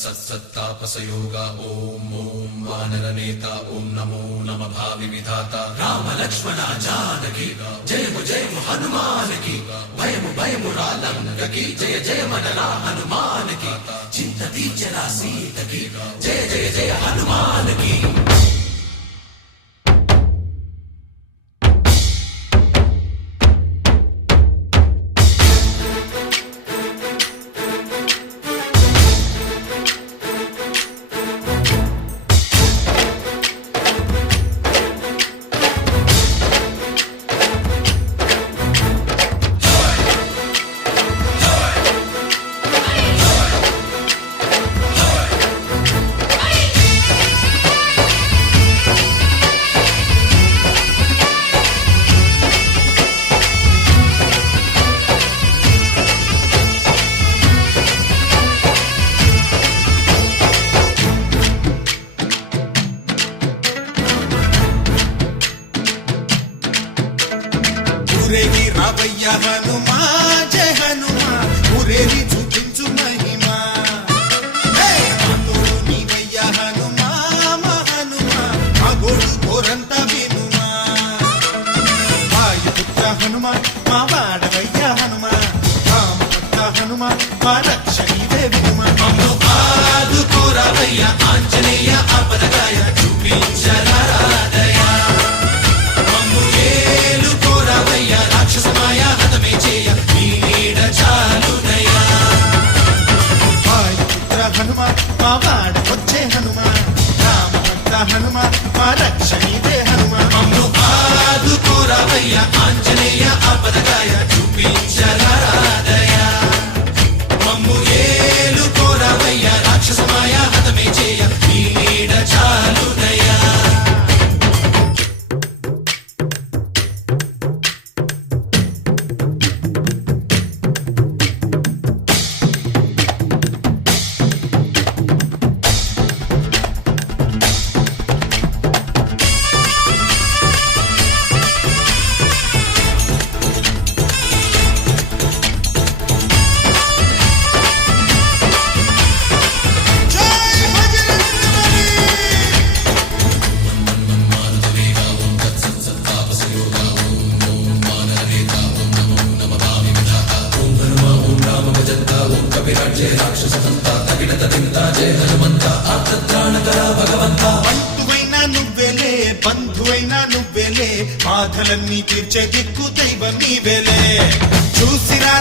सत्तापसयोगा ओम ओम वानरनेता ओम नमो नमः भावि विधाता राम लक्ष्मण जानकी जय हनुमान की भयमु रालंक की जय जय मनरा हनुमान की चिंतती चला सीत की जय जय हनुमान की। ఊరేగి రావయ్య హనుమా జయ హనుమా ఊరేగి చూపించు మహిమా తోడు నీవయ్య హనుమా మా హనుమా మా గోడు కోరంత వినుమా వాయుపుత్ర హనుమా మా వాడవయ్య హనుమా రామపుత్ర హనుమా మా రక్షణీవే వినుమా మమ్ము ఆదుకోరావయ్య ఆంజనేయ ఆపదగాయ చూపించరాదయ రాక్షసమాయా హతమే చేయ నీ నీడ చాలునయా వాయుపుత్ర హనుమ మా వాడ వచ్చే హనుమ రామభక్త హనుమ మా రక్షణీదే హనుమ మమ్ము ఆదుకోరావయ్య ఆంజనేయ ఆపదగాయ చూపించరాదయ మమ్ము ఏలుకోరావయ్య రాక్షసమాయా హతమే చేయ నీ నీడ చాలునయా। బంధువైనా నువ్వెలే బంధువైనా నువ్వెలే బాధలన్నీ తీర్చే దిక్కు దైవం నీవెలే చూసిరా